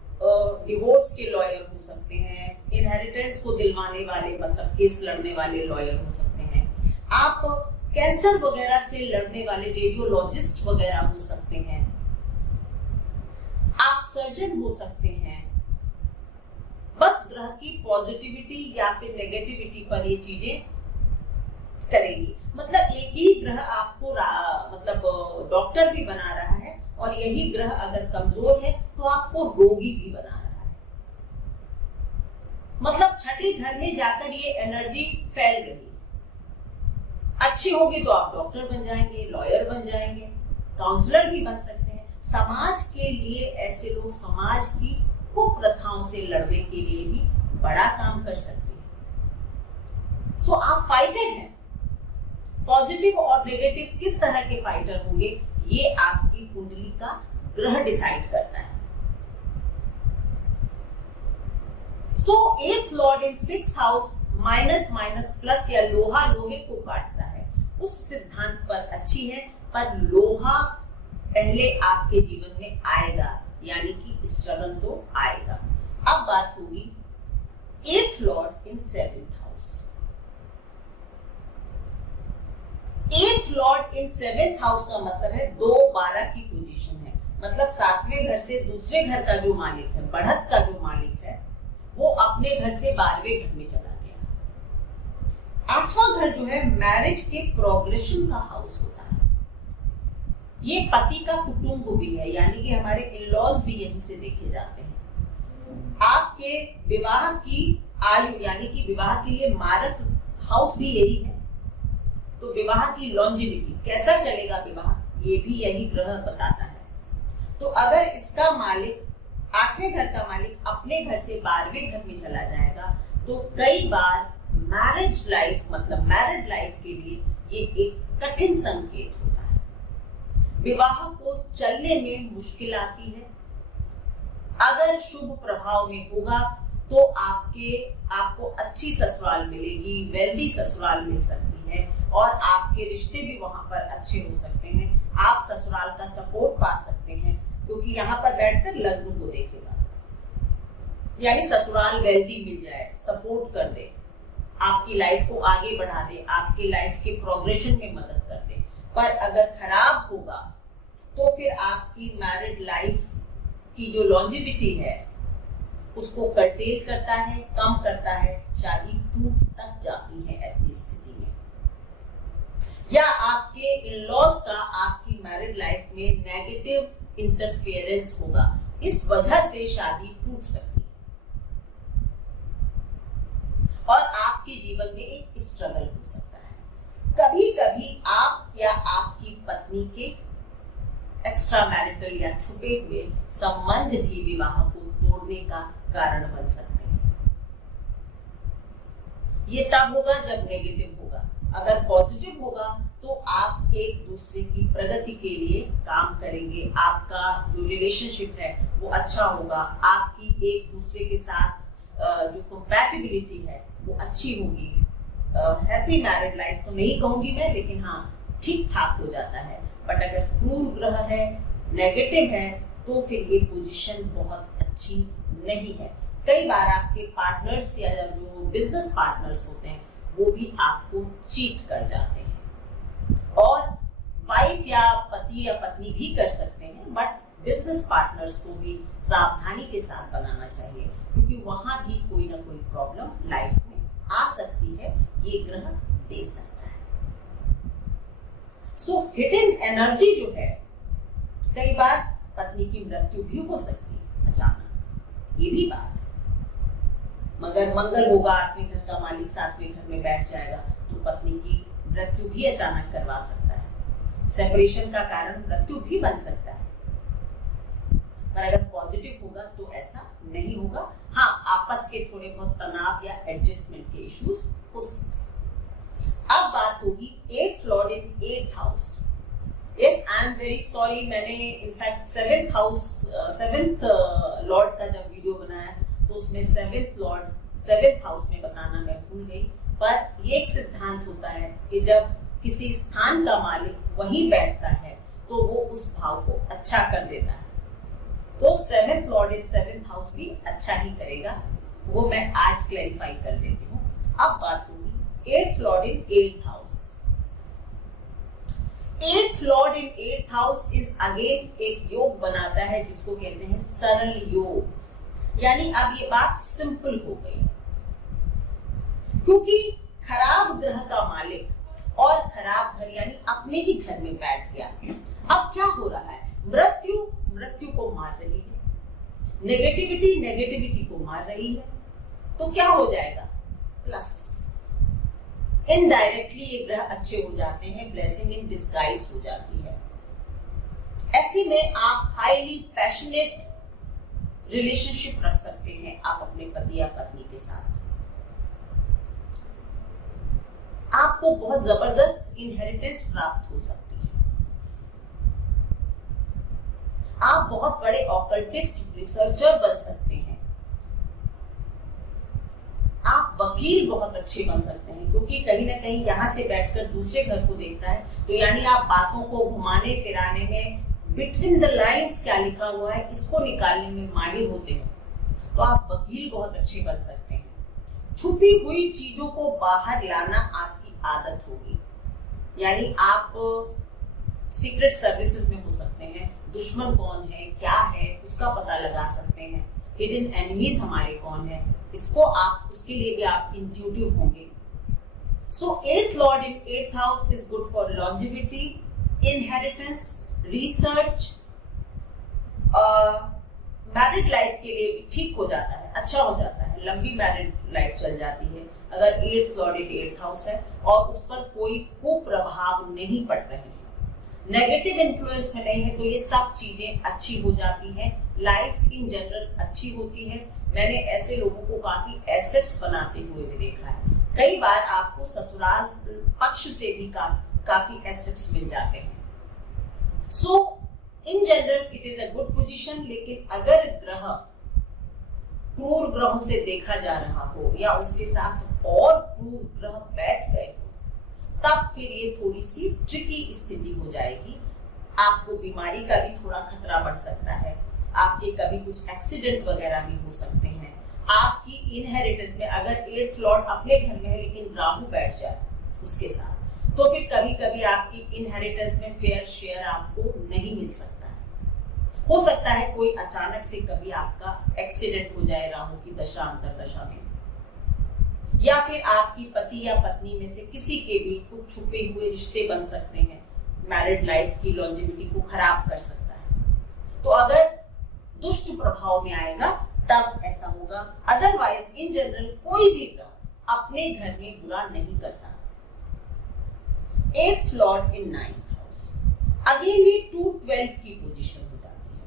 डिवोर्स के लॉयर हो सकते हैं, इनहेरिटेंस को दिलवाने वाले मतलब केस लड़ने वाले लॉयर हो सकते हैं, आप कैंसर वगैरह से लड़ने वाले रेडियोलॉजिस्ट वगैरह हो सकते हैं, आप सर्जन हो सकते हैं। बस ग्रह की पॉजिटिविटी या फिर नेगेटिविटी पर ये चीजें करेगी। मतलब एक ही ग्रह आपको मतलब डॉक्टर भी बना रहा है, और यही ग्रह अगर कमजोर है तो आपको रोगी भी बना रहा है। मतलब छठे घर में जाकर ये एनर्जी फैल रही है। अच्छी होगी तो आप डॉक्टर बन जाएंगे, लॉयर बन जाएंगे, काउंसलर भी बन सकते हैं। समाज के लिए ऐसे लोग समाज की कुप्रथाओं से लड़ने के लिए भी बड़ा काम कर सकते हैं। सो आप फाइटर हैं। पॉजिटिव और नेगेटिव किस तरह के फाइटर होंगे ये आपकी कुंडली का ग्रह डिसाइड करता है। सो 8th लॉर्ड इन 6th house minus minus plus या लोहा लोहे को काटता है, उस सिद्धांत पर अच्छी है, पर लोहा पहले आपके जीवन में आएगा, यानी कि स्ट्रगल तो आएगा। अब बात होगी 8th लॉर्ड इन 7th हाउस। 8th लॉर्ड इन 7th हाउस का मतलब है 2-12 की पोजीशन है, मतलब 7वें घर से दूसरे घर का जो मालिक है, बढ़त का जो मालिक है, वो अपने घर से 12वें घर में चला गया। 8वां घर जो है मैरिज के प्रोग्रेशन का हाउस होता है। ये पति का कुटुंब भी है, यानी कि हमारे इन-लॉज भी यहीं से देखे जाते हैं। आपके विवाह की आयु यानी कि विवाह के लिए मारक हाउस भी यही है, तो विवाह की लॉन्जिविटी कैसा चलेगा विवाह, ये भी यही ग्रह बताता है। तो अगर इसका मालिक 8वें घर का मालिक अपने घर से 12वें घर में चला जाएगा, तो कई बार मैरिज लाइफ मतलब मैरिड लाइफ के लिए ये एक कठिन संकेत होता है। विवाह को चलने में मुश्किल आती है। अगर शुभ प्रभाव में होगा तो आपको अच्छी ससुराल मिलेगी, वेल्दी ससुराल मिल सकती है और आपके रिश्ते भी वहां पर अच्छे हो सकते हैं। आप ससुराल का सपोर्ट पा सकते हैं, क्योंकि यहाँ पर बैठकर लग्न को देखेगा, यानी ससुराल वेल्दी मिल जाए, सपोर्ट कर दे, आपकी लाइफ को आगे बढ़ा दे, आपकी लाइफ के प्रोग्रेशन में मदद कर दे। पर अगर खराब होगा तो फिर आपकी मैरिड लाइफ की जो लॉन्जिविटी है उसको कर्टेल करता है, कम करता है, शादी टूट तक जाती है ऐसी स्थिति में। या आपके इन-लॉज का आपकी मैरिड लाइफ में नेगेटिव इंटरफेरेंस होगा, इस वजह से शादी टूट सकती है और आपके जीवन में एक स्ट्रगल हो सकता है। कभी कभी आप या आपकी पत्नी के एक्स्ट्रा मैरिटल या छुपे हुए संबंध भी विवाह को तोड़ने का कारण बन सकते हैं। ये तब होगा जब नेगेटिव होगा। अगर पॉजिटिव होगा तो आप एक दूसरे की प्रगति के लिए काम करेंगे, आपका जो रिलेशनशिप है वो अच्छा होगा, आपकी एक दूसरे के साथ जो कंपैटिबिलिटी है वो अच्छी होगी। हैप्पी मैरिड लाइफ तो नहीं कहूंगी मैं, लेकिन हाँ ठीक ठाक हो जाता है। बट अगर क्रूर ग्रह है, नेगेटिव है, तो फिर ये पोजीशन बहुत अच्छी नहीं है। कई बार आपके पार्टनर्स या जो बिजनेस पार्टनर्स होते हैं वो भी आपको चीट कर जाते हैं, और वाइफ या पति या पत्नी भी कर सकते हैं, बट बिजनेस पार्टनर्स को भी सावधानी के साथ बनाना चाहिए, क्योंकि वहां भी कोई ना कोई प्रॉब्लम लाइफ में आ सकती है, ये ग्रह दे सकता है। सो हिडन एनर्जी जो है, कई बार पत्नी की मृत्यु भी हो सकती है अचानक, ये भी बात है। मगर मंगल होगा, 8वें घर का मालिक 7वें घर में बैठ जाएगा, तो पत्नी की मृत्यु भी अचानक करवा सकता है। सेपरेशन का कारण मृत्यु भी बन सकता है। पर अगर पॉजिटिव होगा तो ऐसा नहीं होगा। हाँ, आपस के थोड़े बहुत तनाव या एडजस्टमेंट के इश्यूज हो सकते हैं। अब बात होगी 8th Lord in 8th house. Yes, I am very sorry, मैंने इनफैक्ट 7th लॉर्ड का जब वीडियो बनाया तो उसमें 7th लॉर्ड 7th हाउस में बताना मैं भूल गई। पर ये एक सिद्धांत होता है कि जब किसी स्थान का मालिक वहीं बैठता है तो वो उस भाव को अच्छा कर देता है। तो 7th लॉर्ड इन 7th हाउस भी अच्छा ही करेगा, वो मैं आज क्लैरिफाई कर देती हूँ। अब बात होगी 8th Lord in 8th house. 8th Lord in 8th house is again एक योग बनाता है जिसको कहते हैं सरल योग। यानी अब ये बात सिंपल हो गई, क्योंकि खराब ग्रह का मालिक और खराब घर यानी अपने ही घर में बैठ गया। अब क्या हो रहा है? मृत्यु को मार रही है, नेगेटिविटी को मार रही है, तो क्या हो जाएगा? प्लस। इनडायरेक्टली ये ग्रह अच्छे हो जाते हैं, ब्लेसिंग इन डिस्गाइज हो जाती है। ऐसे में आप हाईली पैशनेट रिलेशनशिप रख सकते हैं आप अपने पति या पत्नी के साथ। आप आपको बहुत जबरदस्त इनहेरिटेंस प्राप्त हो सकती है। आप बहुत बड़े ऑकल्टिस्ट रिसर्चर बन सकते हैं। आप वकील बहुत अच्छे बन सकते हैं, क्योंकि कहीं ना कहीं यहाँ से बैठकर दूसरे घर को देखता है, तो यानी आप बातों को घुमाने फिराने में, बिटवीन द लाइंस क्या लिखा हुआ है इसको निकालने में माहिर होते हैं, तो आप वकील बहुत अच्छे बन सकते हैं। छुपी हुई चीजों को बाहर लाना आपकी आदत होगी, यानी आप सीक्रेट सर्विसेज में हो सकते हैं, दुश्मन कौन है क्या है उसका पता लगा सकते हैं, हिडन एनिमीज हमारे कौन है इसको आप, उसके लिए भी आप इंट्यूटिव होंगे। सो 8th Lord in 8th house is good for longevity, inheritance, research, married life के लिए भी ठीक हो जाता है, अच्छा हो जाता है, लंबी मैरिड लाइफ चल जाती है अगर 8th लॉर्ड इन 8th हाउस है और उस पर कोई कुप्रभाव नहीं पड़ रहे हैं, नेगेटिव इन्फ्लुएंस में नहीं है, तो ये सब चीजें अच्छी हो जाती हैं। लाइफ इन जनरल अच्छी होती है। मैंने ऐसे लोगों को काफी एसेट्स बनाते हुए भी देखा है। कई बार आपको ससुराल पक्ष से भी काफी एसेट्स मिल जाते हैं। So in general it is a good position, लेकिन अगर ग्रह क्रूर ग्रहों से देखा जा रहा हो या उसके साथ और क्रूर ग्रह बैठ गए हो, तब फिर ये थोड़ी सी ट्रिकी स्थिति हो जाएगी। आपको बीमारी का भी थोड़ा खतरा बढ़ सकता है, आपके कभी कुछ एक्सीडेंट वगैरह भी हो सकते हैं। आपकी इनहेरिटेंस में अगर 8th लॉर्ड अपने घर में है लेकिन राहु बैठ जाए उसके साथ, तो फिर कभी कभी आपकी इनहेरिटेंस में फेयर शेयर आपको नहीं मिल सकता है। हो सकता है कोई अचानक से कभी आपका एक्सीडेंट हो जाए राहु की दशा अंतरदशा में, या फिर आपकी पति या पत्नी में से किसी के भी कुछ छुपे हुए रिश्ते बन सकते हैं, मैरिड लाइफ की लॉन्जिविटी को खराब कर सकता है। तो अगर दुष्ट प्रभाव में आएगा तब ऐसा होगा, अदरवाइज इन जनरल कोई भी ग्रह अपने घर में बुरा नहीं करता। 8th लॉर्ड इन 9th हाउस, अगेन ये 212 की पोजीशन हो जाती है,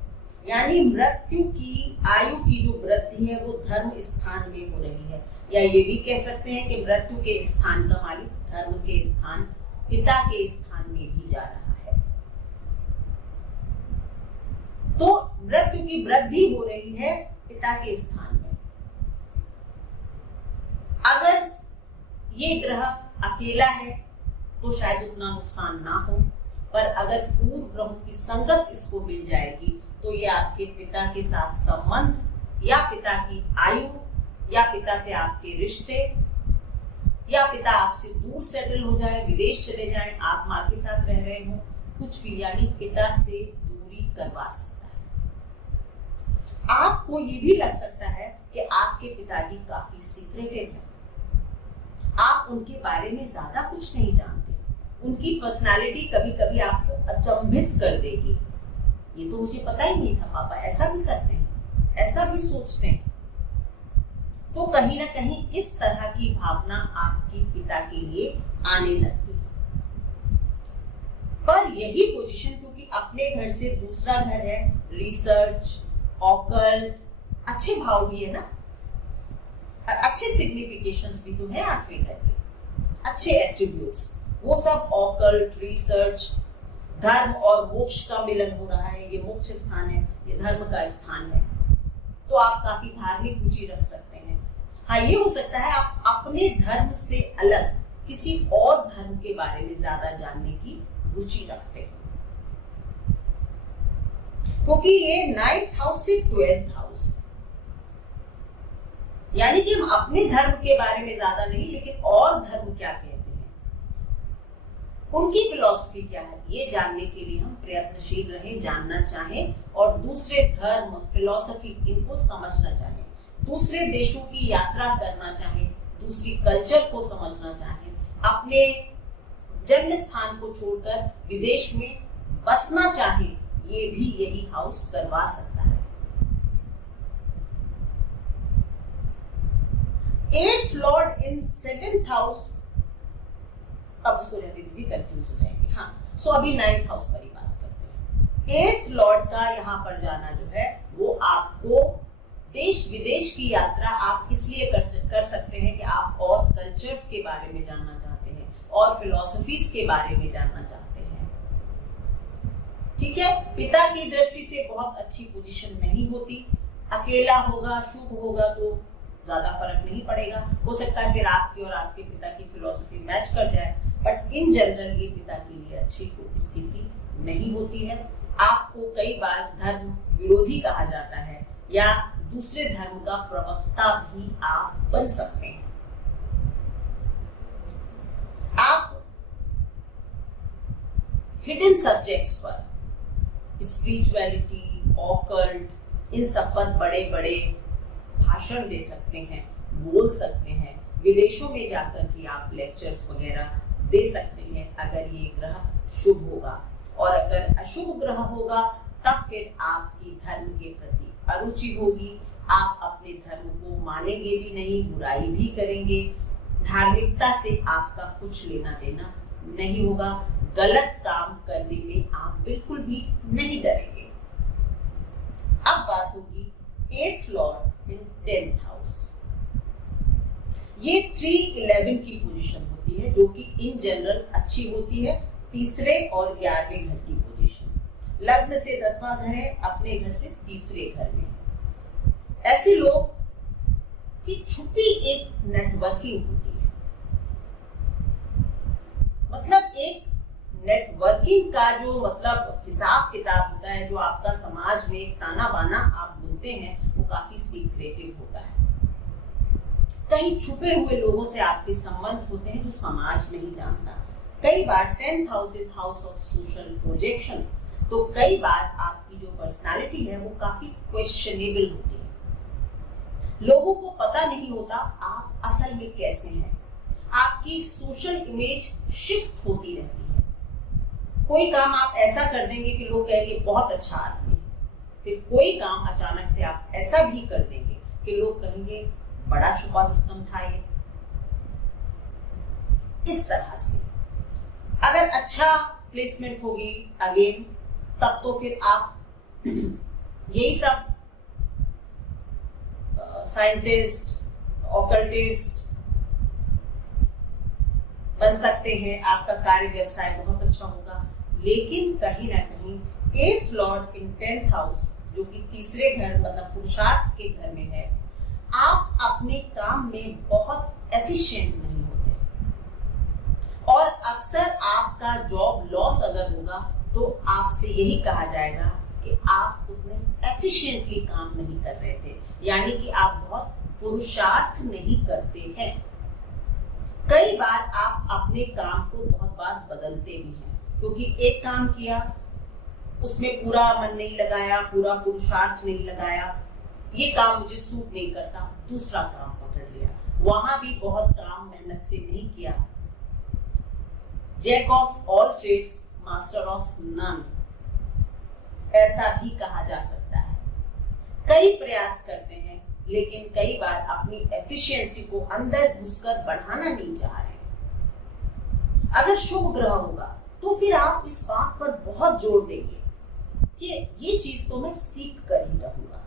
यानी मृत्यु की आयु की जो वृद्धि है वो धर्म स्थान में हो रही है, या ये भी कह सकते हैं कि मृत्यु के स्थान का मालिक धर्म के स्थान, पिता के स्थान में भी जा रहा है। तो मृत्यु की वृद्धि हो रही है पिता के स्थान में। अगर ये ग्रह अकेला है तो शायद उतना नुकसान ना हो, पर अगर क्रूर ग्रहों की संगत इसको मिल जाएगी तो ये आपके पिता के साथ संबंध, या पिता की आयु, या पिता से आपके रिश्ते, या पिता आपसे दूर सेटल हो जाए, विदेश चले जाएं, आप माँ के साथ रह रहे हो, कुछ भी, यानी पिता से दूरी करवा सकता है। आपको ये भी लग सकता है कि आपके पिताजी काफी सीक्रेटिव हैं, आप उनके बारे में ज्यादा कुछ नहीं जानते, उनकी पर्सनालिटी कभी कभी आपको अचंभित कर देगी, ये तो मुझे पता ही नहीं था, पापा ऐसा भी करते हैं, ऐसा भी सोचते हैं। तो कहीं ना कहीं इस तरह की भावना आपकी पिता के लिए आने लगती है। पर यही पोजीशन, क्योंकि अपने घर से दूसरा घर है, रिसर्च, ऑकल्ट, अच्छे भाव भी है ना, अच्छे सिग्निफिकेशंस भी तो है 8वें घर के, अच्छे एट्रीब्यूट्स, वो सब ऑकल्ट, रिसर्च, धर्म और मोक्ष का मिलन हो रहा है, ये मोक्ष स्थान है, ये धर्म का स्थान है, तो आप काफी धार्मिक रुचि रख सकते हैं। हाँ, ये हो सकता है आप अपने धर्म से अलग किसी और धर्म के बारे में ज्यादा जानने की रुचि रखते हैं, क्योंकि ये 9th हाउस से 12th हाउस, यानी कि हम अपने धर्म के बारे में ज्यादा नहीं, लेकिन और धर्म क्या कहते हैं, उनकी फिलॉसफी क्या है, ये जानने के लिए हम प्रयत्नशील रहें, जानना चाहें, और दूसरे धर्म, फिलॉसफी इनको समझना चाहें, दूसरे देशों की यात्रा करना चाहें, दूसरी कल्चर को समझना चाहें, अपने जन्म स्थान को छोड़कर विदेश में बसना चाहें, ये भी यही हाउस करवा सकता है। 8th लॉर्ड इन 7th हाउस, अब इसको रहने दीजिए, कंफ्यूज हो जाएंगे। हाँ, सो अभी 9th हाउस पर ही बात करते हैं। 8th लॉर्ड का यहाँ पर जाना जो है वो आपको देश विदेश की यात्रा आप इसलिए कर सकते हैं कि आप और कल्चर्स के बारे में जानना चाहते हैं और फिलॉसफीज के बारे में जानना चाहते हैं। ठीक है, पिता की दृष्टि से बहुत अच्छी पोजीशन नहीं होती। अकेला होगा, शुभ होगा तो ज्यादा फर्क नहीं पड़ेगा। हो सकता है फिर आपकी और आपके पिता की फिलॉसफी मैच कर जाए, बट इन जनरल ये पिता के लिए अच्छी स्थिति नहीं होती है। आपको कई बार धर्म विरोधी कहा जाता है या दूसरे धर्म का प्रवक्ता भी आप बन सकते हैं। आप हिडन सब्जेक्ट्स पर, स्पिरिचुअलिटी, ऑकल्ट, इन सब पर बड़े बड़े भाषण दे सकते हैं, बोल सकते हैं। विदेशों में जाकर भी आप लेक्चर्स वगैरह दे सकते हैं अगर ये ग्रह शुभ होगा। और अगर अशुभ ग्रह होगा तब फिर आपकी धर्म के प्रति अरुचि होगी, आप अपने धर्म को मानेंगे भी नहीं, बुराई भी करेंगे। धार्मिकता से आपका कुछ लेना देना नहीं होगा। गलत काम करने में आप बिल्कुल भी नहीं डरेंगे। अब बात होगी 8th लॉर्ड इन 10th हाउस। ये 3-11 की पोजीशन होती है जो कि इन जनरल अच्छी होती है। तीसरे और 11वें घर की पोजीशन, लग्न से 10वां घर है, अपने घर से तीसरे घर में है। ऐसे लोग की छुपी एक नेटवर्किंग होती है। मतलब एक नेटवर्किंग का जो मतलब हिसाब किताब होता है, जो आपका समाज में ताना बाना आप बोलते हैं, वो काफी सीक्रेटिव होता है। कई छुपे हुए लोगों से आपके संबंध होते हैं जो समाज नहीं जानता। कई बार 10th house is house of social projection, तो कई बार आपकी जो पर्सनालिटी है वो काफी क्वेश्चनेबल होती है। लोगों को पता नहीं होता आप असल में कैसे हैं। आपकी सोशल इमेज शिफ्ट होती रहती है। कोई काम आप ऐसा कर देंगे कि लोग कहेंगे बहुत अच्छा आदमी है, फिर कोई काम अचानक से आप ऐसा भी कर देंगे कि लोग कहेंगे बड़ा छुपा रुस्तम था ये। इस तरह से अगर अच्छा प्लेसमेंट होगी अगेन, तब तो फिर आप यही सब साइंटिस्ट, ऑकल्टिस्ट बन सकते हैं। आपका कार्य व्यवसाय बहुत अच्छा होगा। लेकिन कहीं ना कहीं 8th लॉर्ड इन 10th हाउस, जो कि तीसरे घर मतलब पुरुषार्थ के घर में है, आप अपने काम में बहुत एफिशिएंट नहीं होते और अक्सर आपका जॉब लॉस अगर होगा तो आपसे यही कहा जाएगा कि आप उतने एफिशिएंटली काम नहीं कर रहे थे, यानी कि आप बहुत पुरुषार्थ नहीं करते हैं। कई बार आप अपने काम को बहुत बार बदलते भी हैं, क्योंकि एक काम किया उसमें पूरा मन नहीं लगाया, पूरा पुरुषार्थ नहीं लगाया, ये काम मुझे सूट नहीं करता, दूसरा काम पकड़ लिया, वहां भी बहुत काम मेहनत से नहीं किया। Jack of all trades master of none, ऐसा भी कहा जा सकता है। कई प्रयास करते हैं लेकिन कई बार अपनी एफिशिएंसी को अंदर घुसकर बढ़ाना नहीं चाह रहे। अगर शुभ ग्रह होगा तो फिर आप इस बात पर बहुत जोर देंगे कि ये चीज तो मैं सीख कर ही रहूंगा,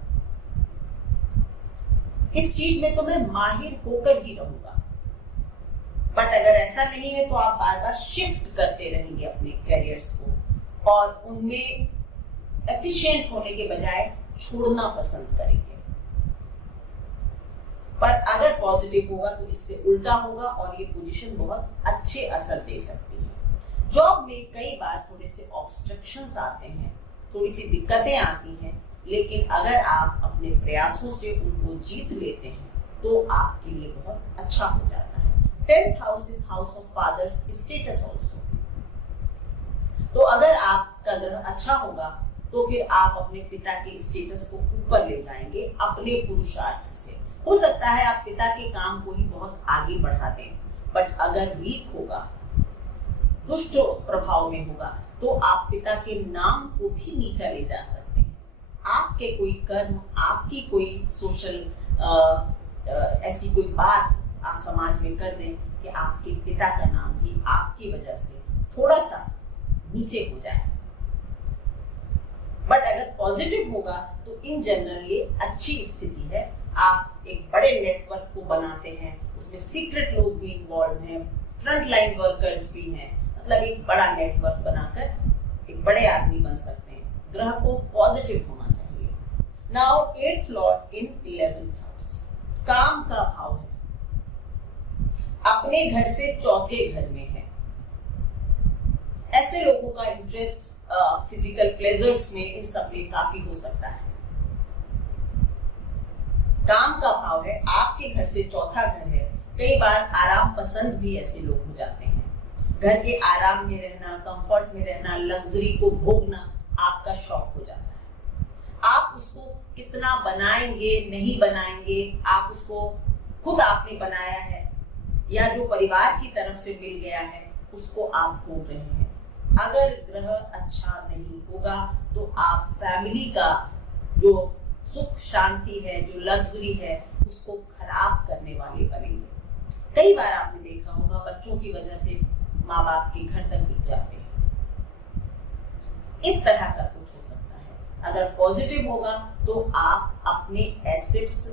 इस चीज में तो मैं माहिर होकर ही रहूंगा। बट अगर ऐसा नहीं है तो आप बार बार शिफ्ट करते रहेंगे अपने कैरियर्स को और उनमें एफिशिएंट होने के बजाय छोड़ना पसंद करेंगे। पर अगर पॉजिटिव होगा तो इससे उल्टा होगा और ये पोजीशन बहुत अच्छे असर दे सकती है। जॉब में कई बार थोड़े से ऑब्स्ट्रक्शंस आते हैं, थोड़ी सी दिक्कतें आती हैं, लेकिन अगर आप अपने प्रयासों से उनको जीत लेते हैं तो आपके लिए बहुत अच्छा हो जाता है। 10th house is house of fathers status also. तो अगर आपका ग्रह अच्छा होगा तो फिर आप अपने पिता के स्टेटस को ऊपर ले जाएंगे अपने पुरुषार्थ से। हो सकता है आप पिता के काम को ही बहुत आगे बढ़ा दें, बट अगर वीक होगा, दुष्ट प्रभाव में होगा, तो आप पिता के नाम को भी नीचा ले जा सकते हैं। आपके कोई कर्म, आपकी कोई सोशल ऐसी कोई बात आप समाज में कर दें कि आपके पिता का नाम भी आपकी वजह से थोड़ा सा नीचे हो जाए। बट अगर पॉजिटिव होगा तो इन जनरल ये अच्छी स्थिति है। आप एक बड़े नेटवर्क को बनाते हैं, उसमें सीक्रेट लोग भी इन्वॉल्व हैं, फ्रंट लाइन वर्कर्स भी हैं, मतलब एक बड़ा नेटवर्क बनाकर एक बड़े आदमी बन सकते हैं। ग्रह को पॉजिटिव होना चाहिए। नाउ 8th लॉर्ड इन 11th हाउस, काम का भाव है, अपने घर से चौथे घर में है। ऐसे लोगों का इंटरेस्ट फिजिकल प्लेजर्स में, इन सब में काफी हो सकता है। काम का भाव है, आपके घर से चौथा घर है। कई बार आराम पसंद भी ऐसे लोग हो जाते हैं। घर के आराम में रहना, कंफर्ट में रहना, लग्जरी को भोगना आपका शौक हो जाता है। आप उसको कितना बनाएंगे नहीं बनाएंगे, आप उसको खुद आपने बनाया है या जो परिवार की तरफ से मिल गया है, उसको आप भोग रहे हैं। अगर ग्रह अच्छा नहीं होगा तो आप फैमिली का जो सुख शांति है, जो लग्जरी है, उसको खराब करने वाले बनेंगे। कई बार आपने देखा होगा बच्चों की वजह से माँ बाप के घर तक बिक जाते हैं। इस तरह का कुछ हो सकता है। अगर पॉजिटिव होगा तो आप अपने एसेट्स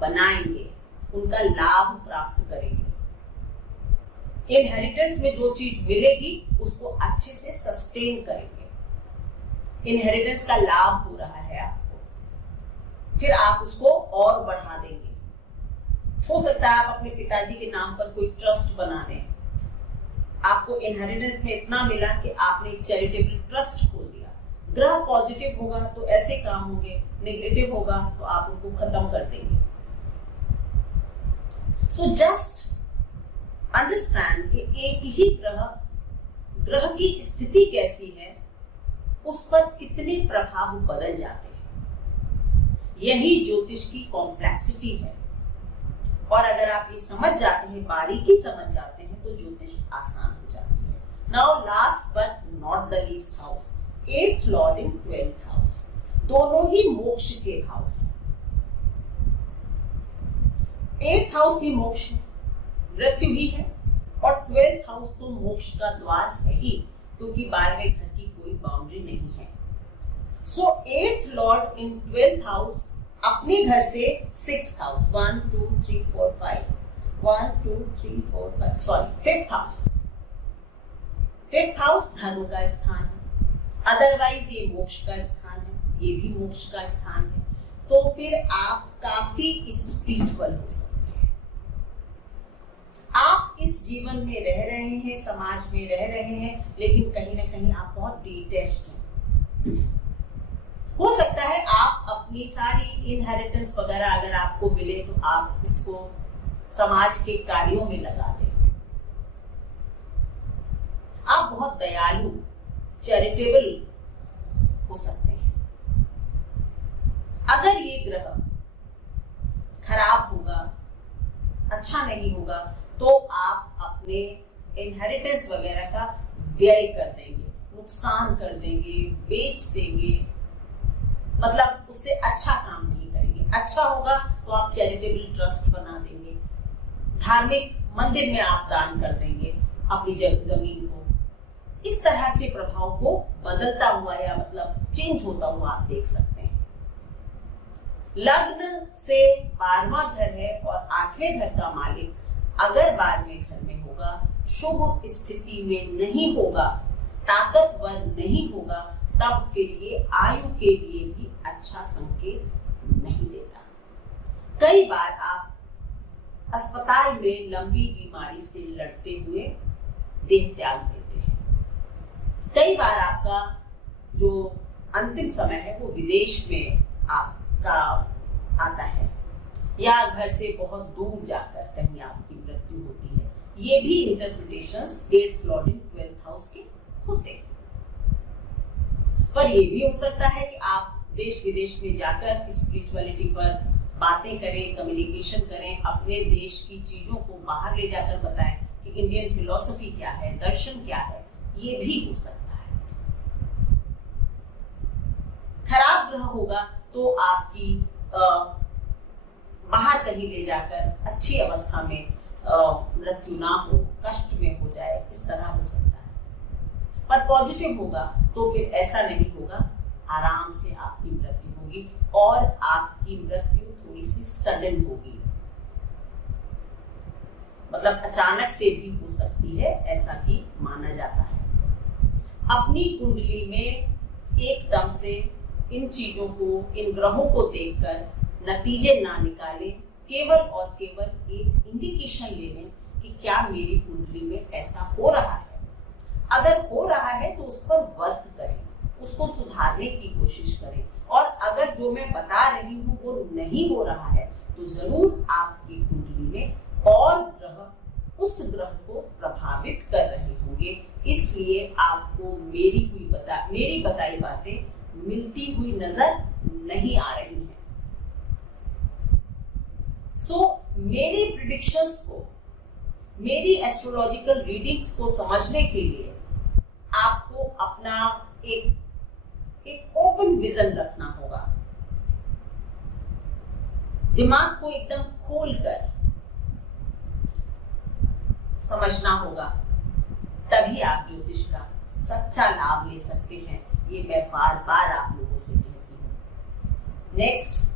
बनाएंगे, उनका लाभ प्राप्त करेंगे। इनहेरिटेंस में जो चीज मिलेगी उसको अच्छे से सस्टेन करेंगे। इनहेरिटेंस का लाभ हो रहा है आपको, फिर आप उसको और बढ़ा देंगे। हो सकता है आप अपने पिताजी के नाम पर कोई ट्रस्ट बना दें। आपको इनहेरिटेंस में इतना मिला कि आपने एक चैरिटेबल ट्रस्ट खोल दिया। ग्रह पॉजिटिव होगा तो ऐसे काम होंगे, नेगेटिव होगा तो आप उनको खत्म कर देंगे। सो जस्ट अंडरस्टैंड कि एक ही ग्रह की स्थिति कैसी है, उस पर कितने प्रभाव बदल जाते हैं। यही ज्योतिष की कॉम्प्लेक्सिटी है। और अगर आप ये समझ जाते हैं, बारीकी समझ जाते हैं, तो ज्योतिष आसान हो जाती है। Now last but not the least house, 8th Lord in 12th house. दोनों ही मोक्ष के भाव हैं। 8th हाउस भी मोक्ष है, मृत्यु ही है, और 12th हाउस तो मोक्ष का द्वार है ही, क्योंकि 12वें घर की कोई बाउंड्री नहीं है। सो 8th लॉर्ड इन 12th हाउस अपने घर से 6th house, 1 2 3 4 5 1 2 3 4 5 sorry 5th house. 5th house धर्म का स्थान है, अदरवाइज ये मोक्ष का स्थान है, ये भी मोक्ष का स्थान है। तो फिर आप काफी स्पिरिचुअल हो सकते हैं। आप इस जीवन में रह रहे हैं, समाज में रह रहे हैं, लेकिन कहीं ना कहीं आप बहुत डिटैच्ड हैं। हो सकता है आप अपनी सारी इनहेरिटेंस वगैरह अगर आपको मिले तो आप उसको समाज के कार्यों में लगा दें। आप बहुत दयालु, चैरिटेबल हो सकते हैं। अगर ये ग्रह खराब होगा, अच्छा नहीं होगा, तो आप अपने इनहेरिटेंस वगैरह का व्यय कर देंगे, नुकसान कर देंगे, बेच देंगे, मतलब उससे अच्छा काम नहीं करेंगे। अच्छा होगा तो आप चैरिटेबल ट्रस्ट बना देंगे, धार्मिक मंदिर में आप दान कर देंगे अपनी जमीन को। इस तरह से प्रभाव को बदलता हुआ या मतलब चेंज होता हुआ आप देख सकते हैं। लग्न से 12वां घर है और 8वें घर का मालिक अगर 12वें घर में होगा, शुभ स्थिति में नहीं होगा, ताकतवर नहीं होगा, तब फिर ये आयु के लिए भी अच्छा संकेत नहीं देता। कई बार आप अस्पताल में लंबी बीमारी से लड़ते हुए देह त्याग देते हैं। कई बार आपका जो अंतिम समय है वो विदेश में आपका आता है, या घर से बहुत दूर जाकर कहीं आपकी मृत्यु होती है। ये भी इंटरप्रिटेशंस 8th लॉर्ड इन 12th हाउस के होते हैं। पर ये भी हो सकता है कि आप देश विदेश में जाकर स्पिरिचुअलिटी पर बातें करें, कम्युनिकेशन करें, अपने देश की चीजों को बाहर ले जाकर बताएं कि इंडियन फिलॉसफी क्या है, दर्शन क्या है। ये भी हो सकता है। खराब ग्रह होगा तो आपकी बाहर कहीं ले जाकर अच्छी अवस्था में मृत्यु ना हो, कष्ट में हो जाए, इस तरह हो सकता है। पर पॉजिटिव होगा तो फिर ऐसा नहीं होगा, आराम से आपकी मृत्यु होगी और आपकी मृत्यु थोड़ी सी सडन होगी, मतलब अचानक से भी हो सकती है, ऐसा भी माना जाता है। अपनी कुंडली में एकदम से इन चीजों को, इन ग्रहों को देखकर नतीजे ना निकालें, केवल और केवल एक इंडिकेशन ले लें कि क्या मेरी कुंडली में ऐसा हो रहा है। अगर हो रहा है तो उस पर वर्क करें, उसको सुधारने की कोशिश करें, और अगर जो मैं बता रही हूँ वो नहीं हो रहा है तो जरूर आपकी कुंडली में और ग्रह उस ग्रह को प्रभावित कर रहे होंगे, इसलिए आपको मेरी बताई बातें मिलती हुई नजर नहीं आ रही हैं। मेरी प्रेडिक्शंस को, मेरी एस्ट्रोलॉजिकल रीडिंग्स को समझने के लिए आपको अपना एक ओपन विजन रखना होगा, दिमाग को एकदम खोलकर समझना होगा, तभी आप ज्योतिष का सच्चा लाभ ले सकते हैं। ये मैं बार बार आप लोगों से कहती हूँ। नेक्स्ट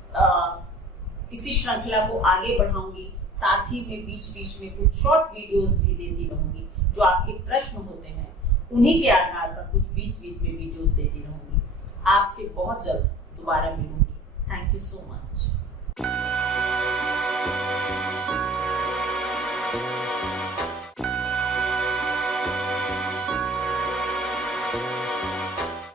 इसी श्रृंखला को आगे बढ़ाऊंगी, साथ ही में बीच बीच में कुछ शॉर्ट वीडियोस भी देती रहूंगी। जो आपके प्रश्न होते हैं उन्हीं के आधार पर कुछ बीच बीच में वीडियोस देती रहूंगी। आपसे बहुत जल्द दोबारा मिलूंगी। Thank you so much.